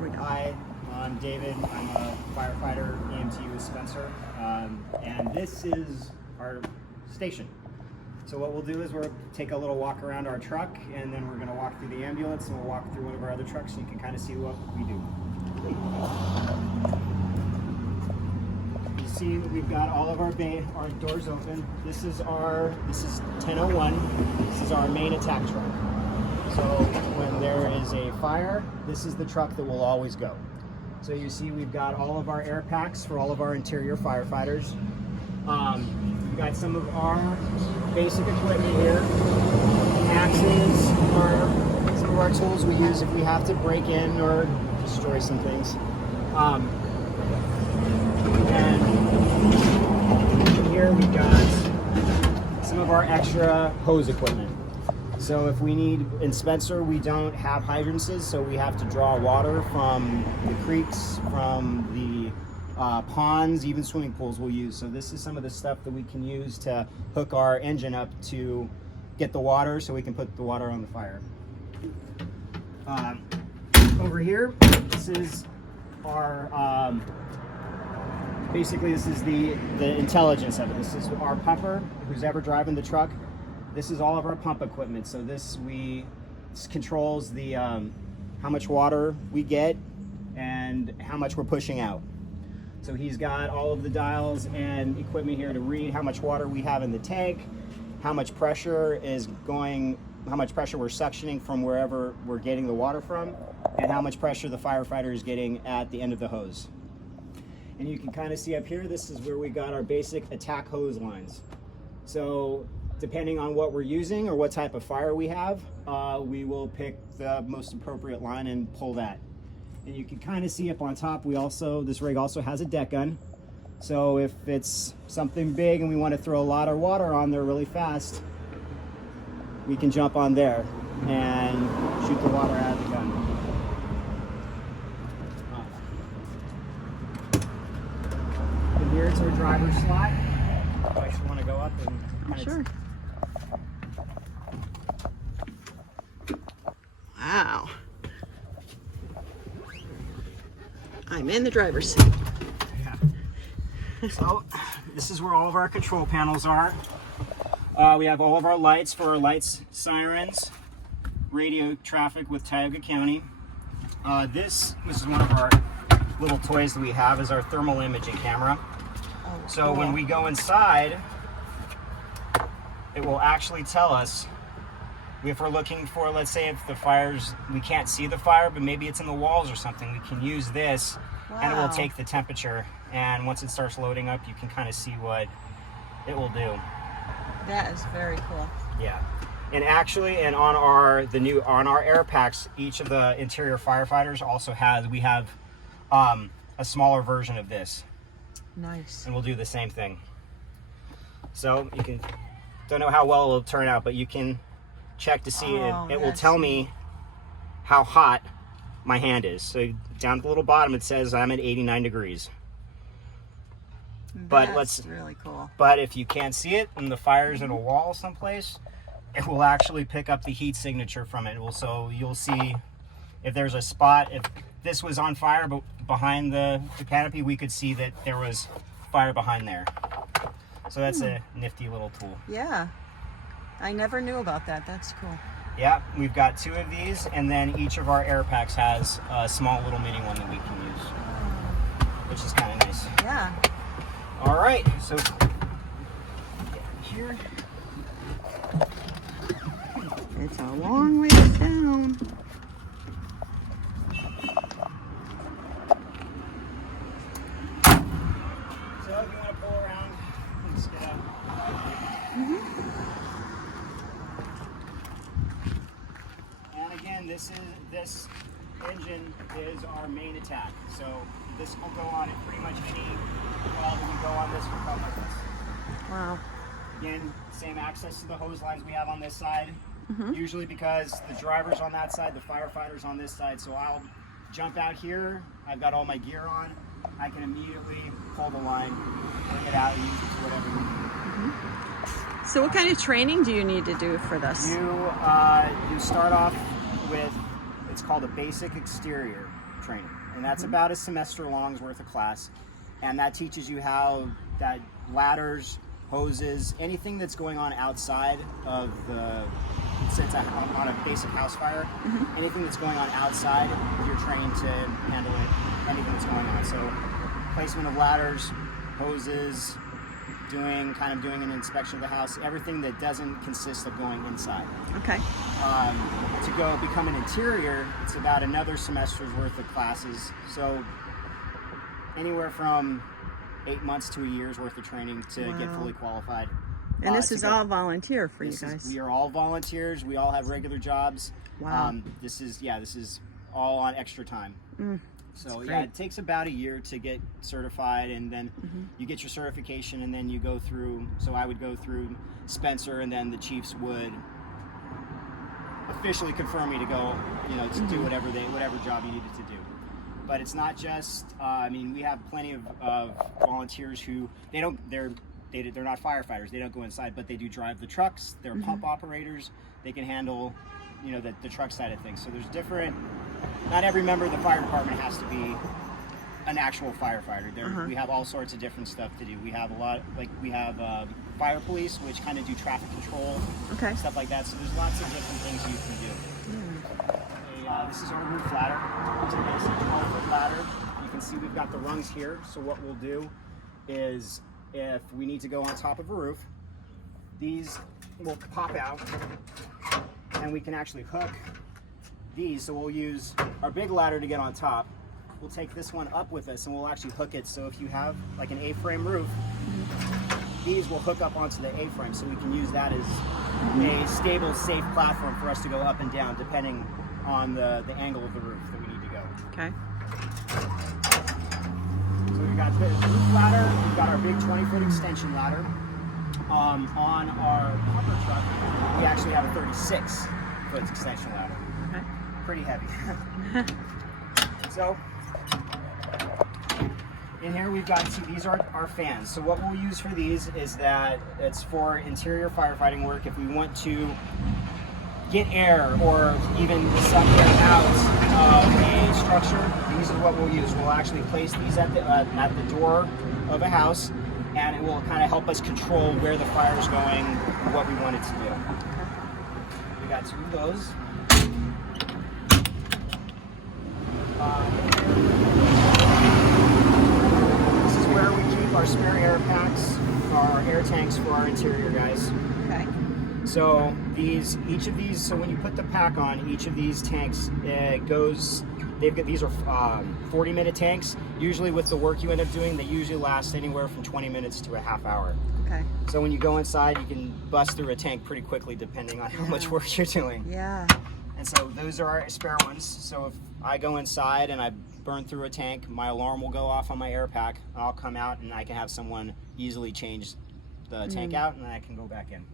Hi, I'm David. I'm a firefighter, EMT with Spencer, and this is our station. So what we'll do is we'll take a little walk around our truck, and then we're going to walk through the ambulance, and we'll walk through one of our other trucks so you can kind of see what we do. You see we've got all of our doors open. This is 1001. This is our main attack truck. So when there is a fire, this is the truck that will always go. So you see we've got all of our air packs for all of our interior firefighters. We've got some of our basic equipment here. Axes are some of our tools we use if we have to break in or destroy some things. And here we've got some of our extra hose equipment. So if we need, in Spencer, we don't have hydrances, so we have to draw water from the creeks, from the ponds, even swimming pools we'll use. So this is some of the stuff that we can use to hook our engine up to get the water so we can put the water on the fire. Over here, this is our, basically this is the intelligence of it. This is our pumper, who's ever driving the truck. This is all of our pump equipment. So this controls the how much water we get and how much we're pushing out. So he's got all of the dials and equipment here to read how much water we have in the tank, how much pressure is going, how much pressure we're suctioning from wherever we're getting the water from, and how much pressure the firefighter is getting at the end of the hose. And you can kind of see up here, this is where we got our basic attack hose lines. So depending on what we're using or what type of fire we have, we will pick the most appropriate line and pull that. And you can kind of see up on top, this rig also has a deck gun. So if it's something big and we want to throw a lot of water on there really fast, we can jump on there and shoot the water out of the gun. And here's our driver's slot. If I just want to go up and sure. Wow. I'm in the driver's seat. Yeah. So this is where all of our control panels are. We have all of our lights for our lights, sirens, radio traffic with Tioga County. This is one of our little toys that we have, is our thermal imaging camera. Oh, so cool. when we go inside, it will actually tell us if we're looking for, let's say if the fire's, we can't see the fire, but maybe it's in the walls or something, we can use this. Wow. And it will take the temperature, and once it starts loading up, you can kind of see what it will do. That is very cool. Yeah. And actually, and on our air packs, each of the interior firefighters also we have a smaller version of this. Nice. And we'll do the same thing. So you can, don't know how well it'll turn out, but you can check to see it will tell me how hot my hand is. So down at the little bottom it says I'm at 89 degrees. That's really cool. But if you can't see it and the fire's in a wall someplace, it will actually pick up the heat signature from it. So you'll see if there's a spot, if this was on fire but behind the canopy, we could see that there was fire behind there. So that's a nifty little tool. Yeah. I never knew about that. That's cool. Yeah, we've got 2 of these, and then each of our air packs has a small little mini one that we can use, which is kind of nice. Yeah. All right, so here. It's a long ways down. So if you want to pull around, let's get up. And again, this engine is our main attack. So this will go on at pretty much any well that we go on this will come with this. Wow. Again, same access to the hose lines we have on this side. Usually because the driver's on that side, the firefighter's on this side. So I'll jump out here. I've got all my gear on. I can immediately pull the line, bring it out, and use it for whatever we need. So what kind of training do you need to do for this? You start off with, it's called a basic exterior. training, and that's about a semester long's worth of class, and that teaches you how that ladders, hoses, anything that's going on outside of the, since on a basic house fire, anything that's going on outside, you're trained to handle it, anything that's going on. So placement of ladders, hoses, doing an inspection of the house, everything that doesn't consist of going inside. Okay. To go become an interior, it's about another semester's worth of classes. So anywhere from 8 months to a year's worth of training to get fully qualified. And this is all volunteer for you guys. We are all volunteers. We all have regular jobs. Wow. This is all on extra time. So yeah, it takes about a year to get certified, and then you get your certification, and then you go through. So I would go through Spencer, and then the chiefs would officially confirm me to go, to do whatever job you needed to do. But it's not just. We have plenty of volunteers who they're not firefighters. They don't go inside, but they do drive the trucks. They're pump operators. They can handle, the truck side of things. So there's different. Not every member of the fire department has to be an actual firefighter. We have all sorts of different stuff to do. We have fire police, which kind of do traffic control, stuff like that. So there's lots of different things you can do. This is our roof ladder. It's a basic 12-foot ladder. You can see we've got the rungs here. So what we'll do is, if we need to go on top of a roof, these will pop out, and we can actually hook these. So we'll use our big ladder to get on top. We'll take this one up with us, and we'll actually hook it. So if you have like an A-frame roof, these will hook up onto the A-frame, so we can use that as a stable, safe platform for us to go up and down, depending on the angle of the roof that we need to go. Okay. So we've got the roof ladder, we've got our big 20-foot extension ladder. On our pumper truck, we actually have a 36-foot extension ladder. Okay. Pretty heavy. So, in here we've got, these are our fans. So what we'll use for these is that it's for interior firefighting work. If we want to get air or even suck air out of a structure, these are what we'll use. We'll actually place these at the door of a house, and it will kind of help us control where the fire is going and what we want it to do. We got 2 of those. This is where we keep our spare air packs, our air tanks for our interior guys. Okay. So each of these, so when you put the pack on, each of these tanks these are 40-minute tanks. Usually with the work you end up doing, they usually last anywhere from 20 minutes to a half hour. Okay. So when you go inside, you can bust through a tank pretty quickly depending on how much work you're doing. Yeah. And so those are our spare ones. So if I go inside and I burn through a tank, my alarm will go off on my air pack, and I'll come out and I can have someone easily change the tank out, and then I can go back in.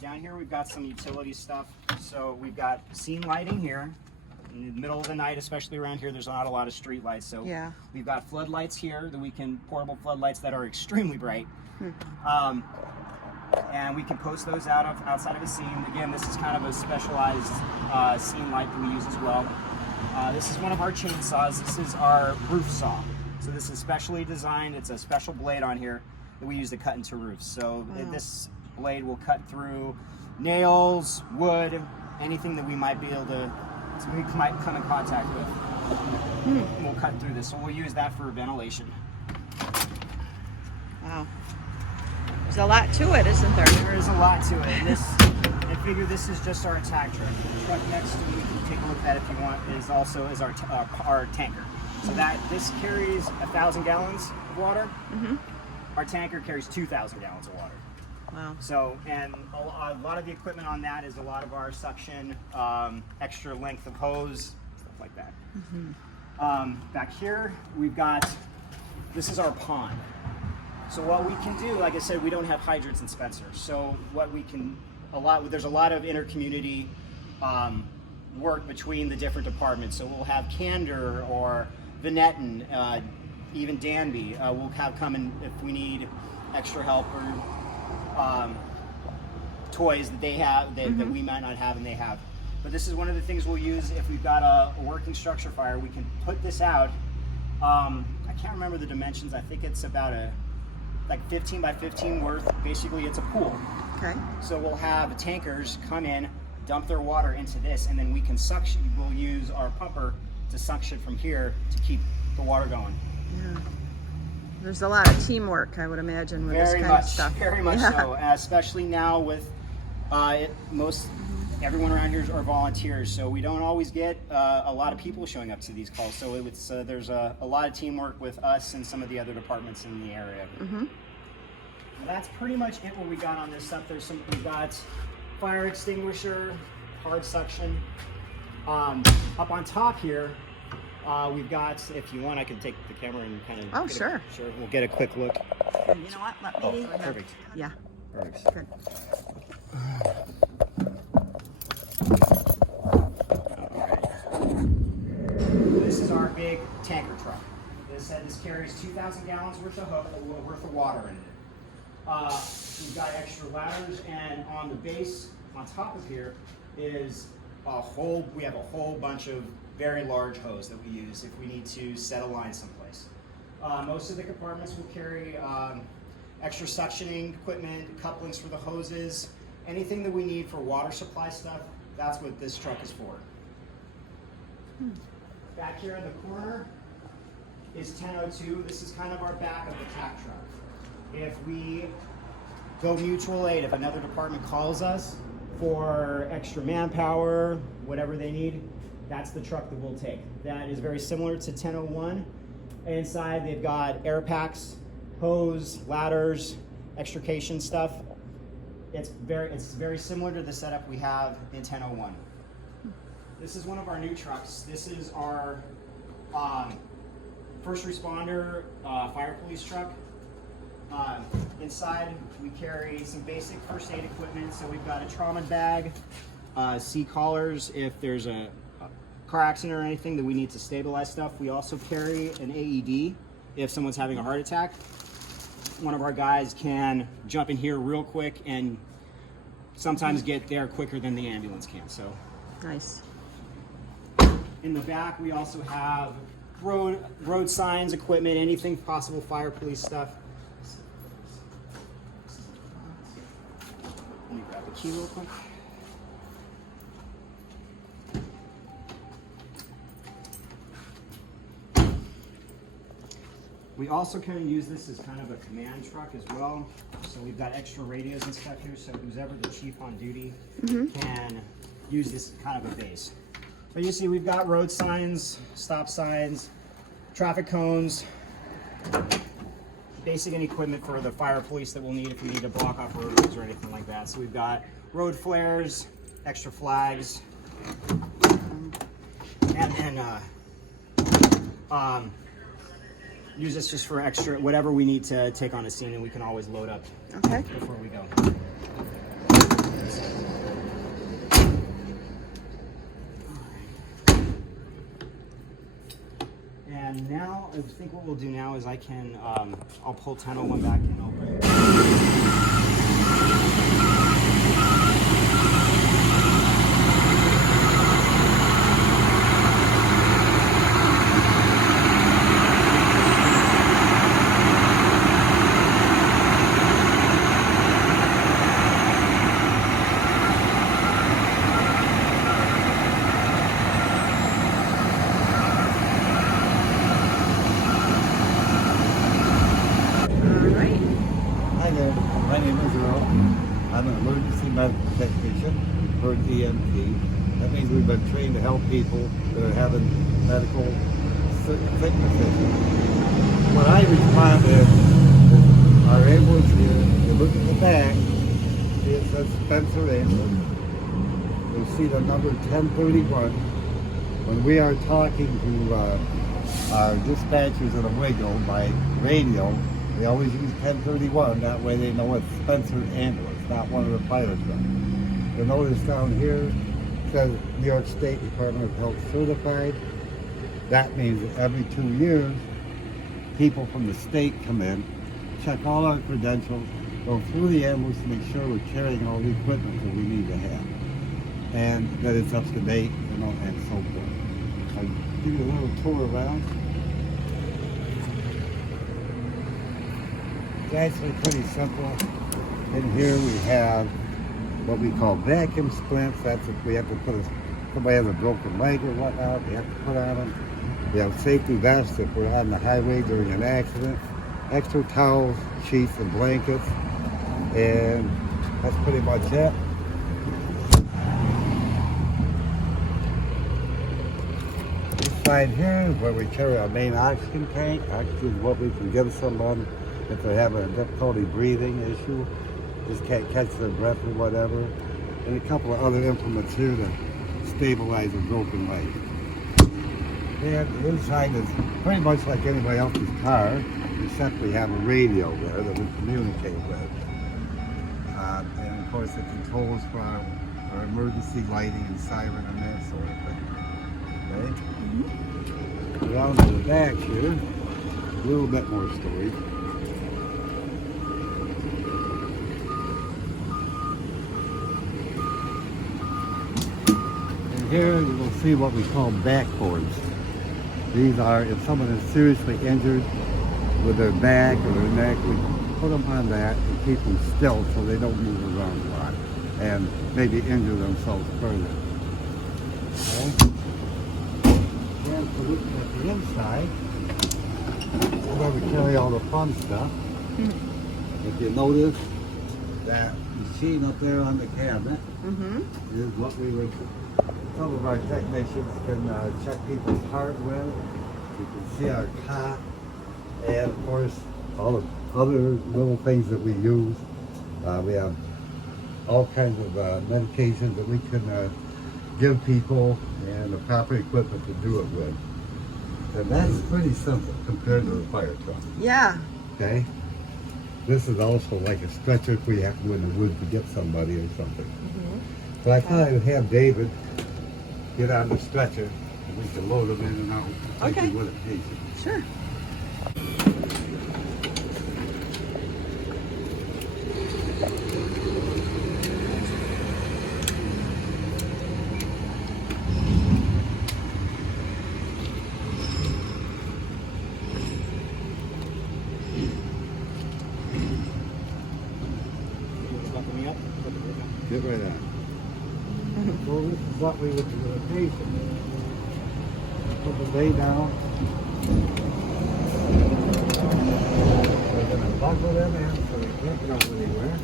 Down here we've got some utility stuff. So we've got scene lighting here. In the middle of the night, especially around here, there's not a lot of street lights. So we've got floodlights here that portable floodlights that are extremely bright. And we can post those outside of a scene. Again, this is kind of a specialized scene light that we use as well. This is one of our chainsaws. This is our roof saw. So this is specially designed. It's a special blade on here that we use to cut into roofs. So this blade will cut through nails, wood, anything that we might be able to, we might come in contact with. We'll cut through this. So we'll use that for ventilation. Wow. There's a lot to it, isn't there? There is a lot to it. And I figure this is just our attack truck. The truck next to me, you can take a look at if you want, is also our tanker. So this carries 1,000 gallons of water. Our tanker carries 2,000 gallons of water. Wow. So, and a lot of the equipment on that is a lot of our suction, extra length of hose, stuff like that. Back here, we've got, this is our pond. So what we can do, like I said, we don't have hydrants in Spencer. So what we can, there's a lot of inter-community work between the different departments. So we'll have Candor or Venetton, even Danby, we'll have come in if we need extra help or toys that they have that we might not have and they have. But this is one of the things we'll use if we've got a working structure fire. We can put this out. I can't remember the dimensions. I think it's about like 15 by 15 worth. Basically, it's a pool. Okay. So we'll have tankers come in, dump their water into this, and then we can suction. We'll use our pumper to suction from here to keep the water going. Yeah. There's a lot of teamwork, I would imagine, with this kind of stuff. Very much so, especially now with everyone around here are volunteers, so we don't always get a lot of people showing up to these calls. So there's a lot of teamwork with us and some of the other departments in the area. Mm-hmm. That's pretty much it. What we got on this stuff. We've got fire extinguisher, hard suction. Up on top here, we've got. If you want, I can take the camera and kind of. Oh, sure. Sure. We'll get a quick look. You know what? Let me. Perfect. Yeah. Perfect. Good. This is our big tanker truck. This carries 2,000 gallons worth of water in it. We've got extra ladders, and on the base, on top of here, is we have a whole bunch of very large hose that we use if we need to set a line someplace. Most of the compartments will carry extra suctioning equipment, couplings for the hoses, anything that we need for water supply stuff. That's what this truck is for. Back here in the corner is 1002. This is kind of our back of the tack truck. If we go mutual aid, if another department calls us for extra manpower, whatever they need, that's the truck that we'll take. That is very similar to 1001. Inside they've got air packs, hose, ladders, extrication stuff. It's very similar to the setup we have in 1001. This is one of our new trucks. This is our first responder fire police truck. Inside we carry some basic first aid equipment. So we've got a trauma bag, C-collars if there's a car accident or anything that we need to stabilize stuff. We also carry an AED if someone's having a heart attack. One of our guys can jump in here real quick and sometimes get there quicker than the ambulance can. So Nice. In the back, we also have road signs, equipment, anything possible, fire police stuff. Let me grab the key real quick. We also kind of use this as kind of a command truck as well. So we've got extra radios and stuff here, so who's ever the chief on duty can use this kind of a base. But you see, we've got road signs, stop signs, traffic cones, basic and equipment for the fire police that we'll need if we need to block off roads or anything like that. So we've got road flares, extra flags, and then use this just for extra, whatever we need to take on a scene, and we can always load up before we go. And now, I think what we'll do now is I'll pull 1001 back and open it. My name is Earl. I'm an emergency medical technician for an EMT. That means we've been trained to help people that are having medical sicknesses. When I respond to our ambulance here, you look at the back, it says Spencer Ambulance. You'll see the number 1031. When we are talking to our dispatchers at a wiggle by radio, we always use 1031, that way they know it's Spencer Ambulance, not one of the fire trucks. You'll notice down here, it says New York State Department of Health Certified. That means that every 2 years, people from the state come in, check all our credentials, go through the ambulance to make sure we're carrying all the equipment that we need to have. and that it's up to date, you know, and so forth. I'll give you a little tour around. It's actually pretty simple. In here we have what we call vacuum splints. That's if we have to put somebody has a broken leg or whatnot, we have to put on them. We have safety vests if we're on the highway during an accident. Extra towels, sheets, and blankets. And that's pretty much it. This side here is where we carry our main oxygen tank. Oxygen is what we can give someone if they're having a difficulty breathing issue, just can't catch their breath or whatever. And a couple of other implements here to stabilize a broken leg. And the inside is pretty much like anybody else's car, except we have a radio there that we communicate with. And of course the controls for our emergency lighting and siren and that sort of thing. Okay? Around to the back here, a little bit more storage. And here you will see what we call backboards. These are, if someone is seriously injured with their back or their neck, we put them on that and keep them still so they don't move around a lot and maybe injure themselves further. Okay. And to look at the inside, where we carry all the fun stuff. If you notice, that machine up there on the cabinet is what we would, some of our technicians can check people's heart with. You can see our cot, and of course all the other little things that we use. We have all kinds of medications that we can give people and the proper equipment to do it with. And that's pretty simple compared to a fire truck. Yeah. Okay? This is also like a stretcher if we have to go in the woods to get somebody or something. But I thought I would have David get on the stretcher and we can load them in and out like we would a patient. Sure. Get right on. So this is what we would do with a patient. Put the day down. We're going to buckle them in so they can't go anywhere.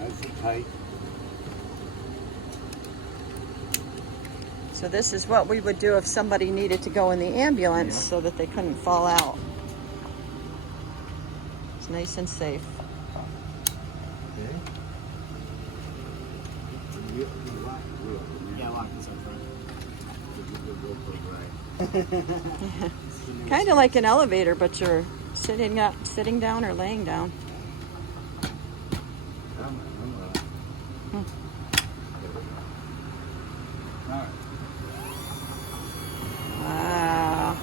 Nice and tight. So this is what we would do if somebody needed to go in the ambulance so that they couldn't fall out. It's nice and safe. Okay. Yeah, lock this up front. Kind of like an elevator, but you're sitting up, sitting down or laying down. Wow.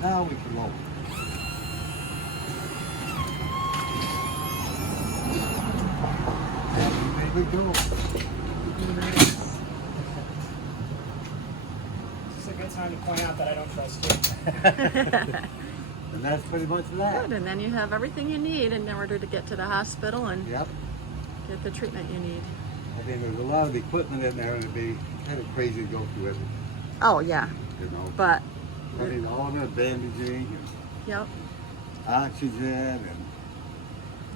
Now we can roll. There we go. It's a good time to point out that I don't trust you. And that's pretty much that. Good, and then you have everything you need in order to get to the hospital and Yep. get the treatment you need. I mean, there's a lot of equipment in there, and it'd be kind of crazy to go through it, Oh yeah, you know. but I mean, all the bandaging and yep, oxygen and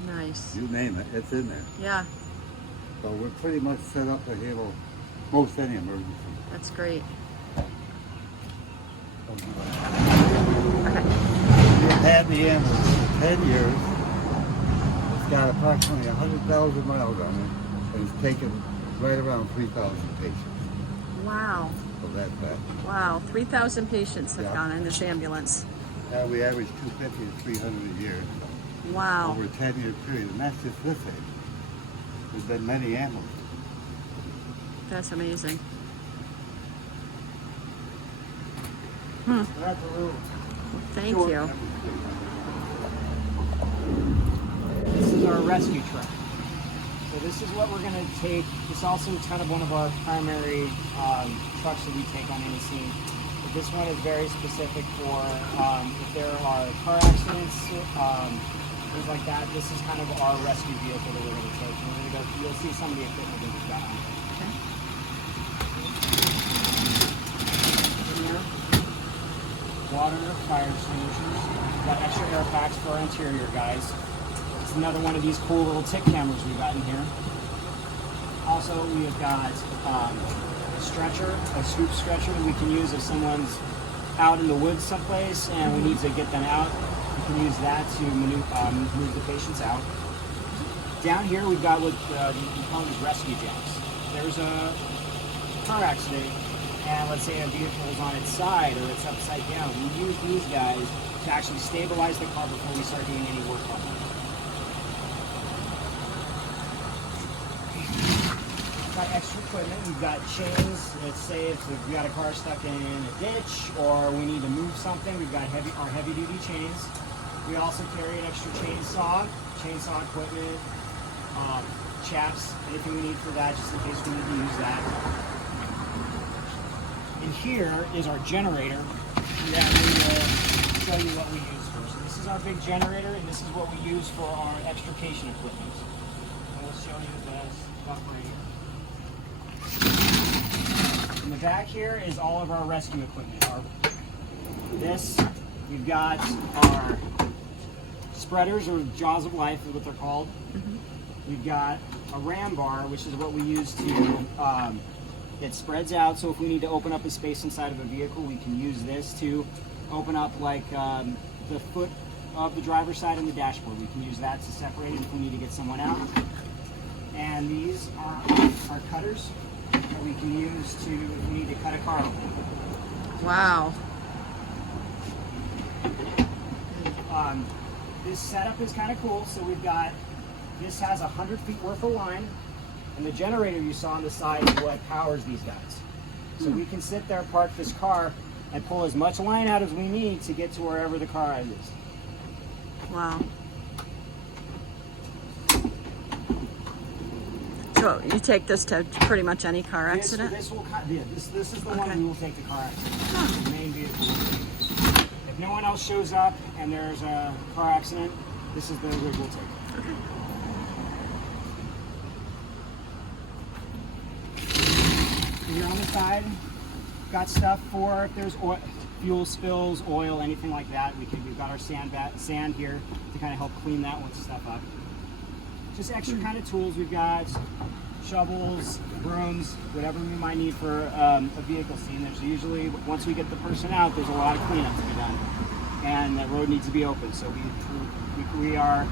nice. you name it, it's in there. Yeah, So we're pretty much set up to handle most any emergency. that's great. Okay. We've had the ambulance for 10 years. It's got approximately 100,000 miles on it, and it's taken right around 3,000 patients. Wow. So that's that. Wow, 3,000 patients have Yeah. gone in this ambulance. We average 250 to 300 a year Wow. over a 10-year period, and that's just this age. There's been many animals. That's amazing. We're at the room. Thank you. This is our rescue truck. So this is what we're going to take. It's also kind of one of our primary trucks that we take on any scene. But this one is very specific for if there are car accidents, things like that. This is kind of our rescue vehicle that we're going to take. And we're going to go. You'll see some of the equipment that we've got on here. In here, water, fire extinguishers. We've got extra air packs for our interior guys. It's another one of these cool little tick cameras we've got in here. Also, we have got a stretcher, a scoop stretcher that we can use if someone's out in the woods someplace and we need to get them out. We can use that to move the patients out. Down here, we've got what we call these rescue jacks. There's a car accident, and let's say a vehicle is on its side or it's upside down. We use these guys to actually stabilize the car before we start doing any work on it. Got extra equipment. We've got chains. Let's say if we got a car stuck in a ditch or we need to move something, we've got our heavy duty chains. We also carry an extra chainsaw equipment, chaps, anything we need for that, just in case we need to use that. And here is our generator that we will show you what we use for. So this is our big generator, and this is what we use for our extrication equipment. And we'll show you the stuff right here. In the back here is all of our rescue equipment. We've got our spreaders, or jaws of life is what they're called. We've got a ram bar, which is what we use to, it spreads out, so if we need to open up a space inside of a vehicle, we can use this to open up like the foot of the driver's side and the dashboard. We can use that to separate it if we need to get someone out. And these are our cutters that we can use to, if we need to cut a car open. Wow. This setup is kind of cool. So we've got, this has 100 feet worth of line, and the generator you saw on the side is what powers these guys. So we can sit there, park this car, and pull as much line out as we need to get to wherever the car is. Wow. So you take this to pretty much any car accident? This is the one we will take the car accident. The main vehicle. If no one else shows up and there's a car accident, this is the rig we'll take. Here on the side, got stuff for if there's fuel spills, oil, anything like that. We've got our sand here to kind of help clean that stuff up. Just extra kind of tools. We've got shovels, brooms, whatever we might need for a vehicle scene. There's usually, once we get the person out, there's a lot of cleanup to be done, and that road needs to be open. So we are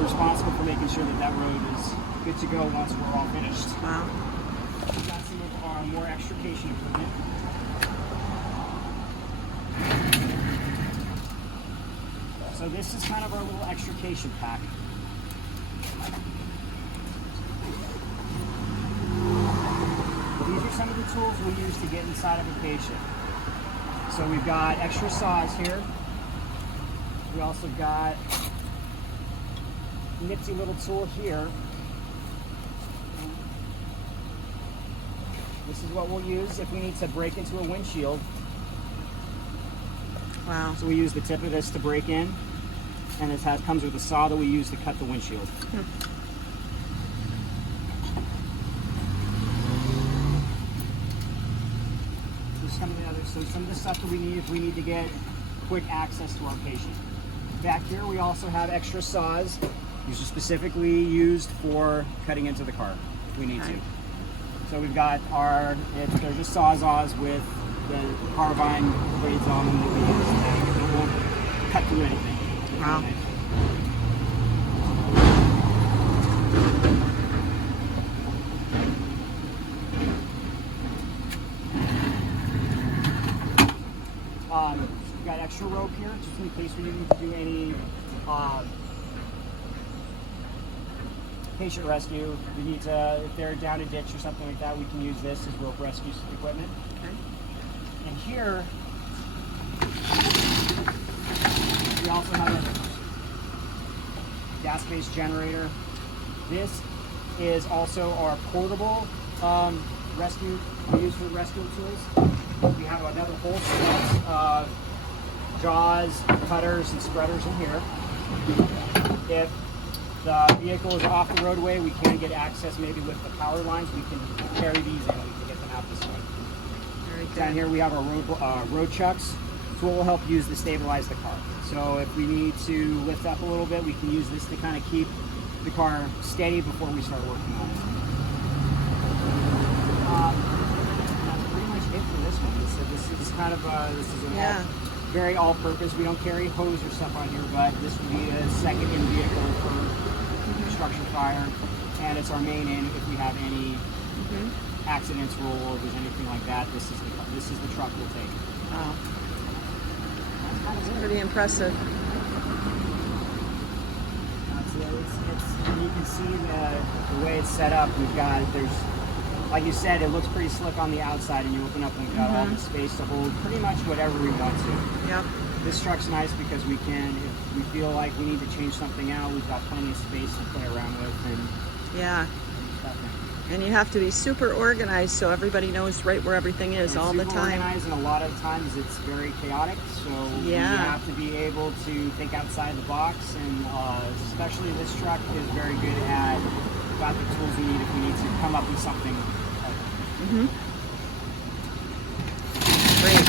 responsible for making sure that road is good to go once we're all finished. Wow. We've got some of our more extrication equipment. So this is kind of our little extrication pack. These are some of the tools we use to get inside of a patient. So we've got extra saws here. We also got a nifty little tool here. This is what we'll use if we need to break into a windshield. Wow. So we use the tip of this to break in, and it comes with a saw that we use to cut the windshield. Some of the stuff that we need if we need to get quick access to our patient. Back here we also have extra saws. These are specifically used for cutting into the car if we need to. So we've got they're just sawzalls with the carbine blades on them that we use. It won't cut through anything. Wow. We've got extra rope here, just in case we need to do any patient rescue. We need to, if they're down a ditch or something like that, we can use this as rope rescue equipment. Okay. And here, we also have a gas-based generator. This is also our portable rescue, we use for rescue tools. We have another whole set of jaws, cutters, and spreaders in here. If the vehicle is off the roadway, we can get access maybe with the power lines. We can carry these in, we can get them out this way. Very good. Down here we have our road chucks. So what will help use to stabilize the car. So if we need to lift up a little bit, we can use this to kind of keep the car steady before we start working on it. That's pretty much it for this one. This is kind of this is a very all-purpose. We don't carry hose or stuff on here, but this would be a second in vehicle for construction fire, and it's our main in if we have any accidents, rollovers, anything like that. This is the truck we'll take. Wow. It's pretty impressive. You can see the way it's set up. There's, like you said, it looks pretty slick on the outside, and you open up and we've got all the space to hold pretty much whatever we want to. Yep. This truck's nice because we can, if we feel like we need to change something out, we've got plenty of space to play around with and stuff. And you have to be super organized so everybody knows right where everything is all the time. Organized, and a lot of times it's very chaotic, so you have to be able to think outside the box, and especially this truck is very good at got the tools we need if we need to come up with something. Great.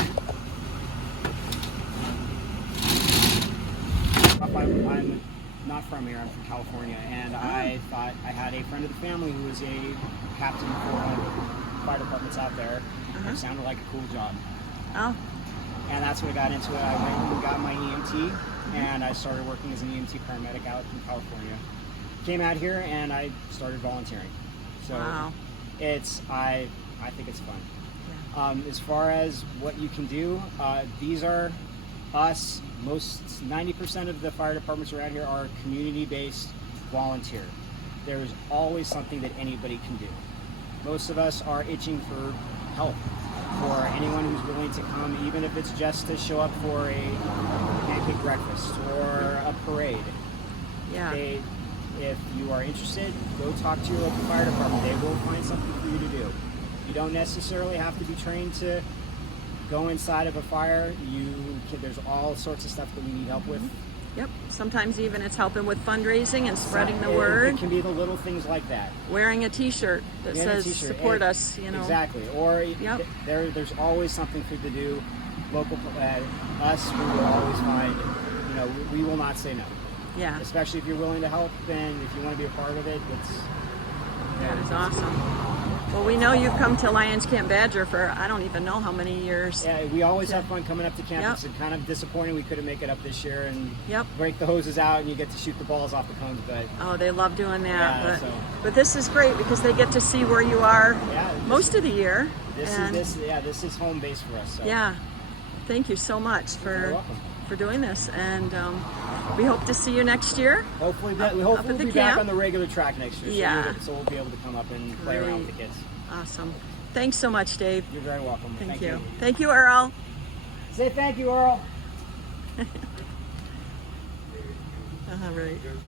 I'm not from here, I'm from California, and I thought I had a friend of the family who was a captain for one of the fire departments out there. It sounded like a cool job. Oh. And that's when I got into it. I went and got my EMT, and I started working as an EMT paramedic out in California. Came out here and I started volunteering. So it's, I think it's fun. As far as what you can do, these are us. Most 90% of the fire departments around here are community-based volunteer. There's always something that anybody can do. Most of us are itching for help, for anyone who's willing to come, even if it's just to show up for a pancake breakfast or a parade. If you are interested, go talk to your local fire department. They will find something for you to do. You don't necessarily have to be trained to go inside of a fire. There's all sorts of stuff that we need help with. Yep. Sometimes even it's helping with fundraising and spreading the word. It can be the little things like that. Wearing a T-shirt that says "Support us," you know. Exactly. Or there's always something for you to do. Local us, we will always find. We will not say no. Yeah. Especially if you're willing to help, and if you want to be a part of it, that is awesome. Well, we know you've come to Lions Camp Badger for I don't even know how many years. Yeah, we always have fun coming up to campus. It's kind of disappointing we couldn't make it up this year and break the hoses out and you get to shoot the balls off the cones. But they love doing that. But this is great because they get to see where you are most of the year. This is home base for us. So. Yeah, thank you so much for doing this, and we hope to see you next year. Hopefully, we'll be back on the regular track next year. So we'll be able to come up and play around with the kids. Awesome. Thanks so much, Dave. You're very welcome. Thank you. Thank you, Earl. Say thank you, Earl. All right.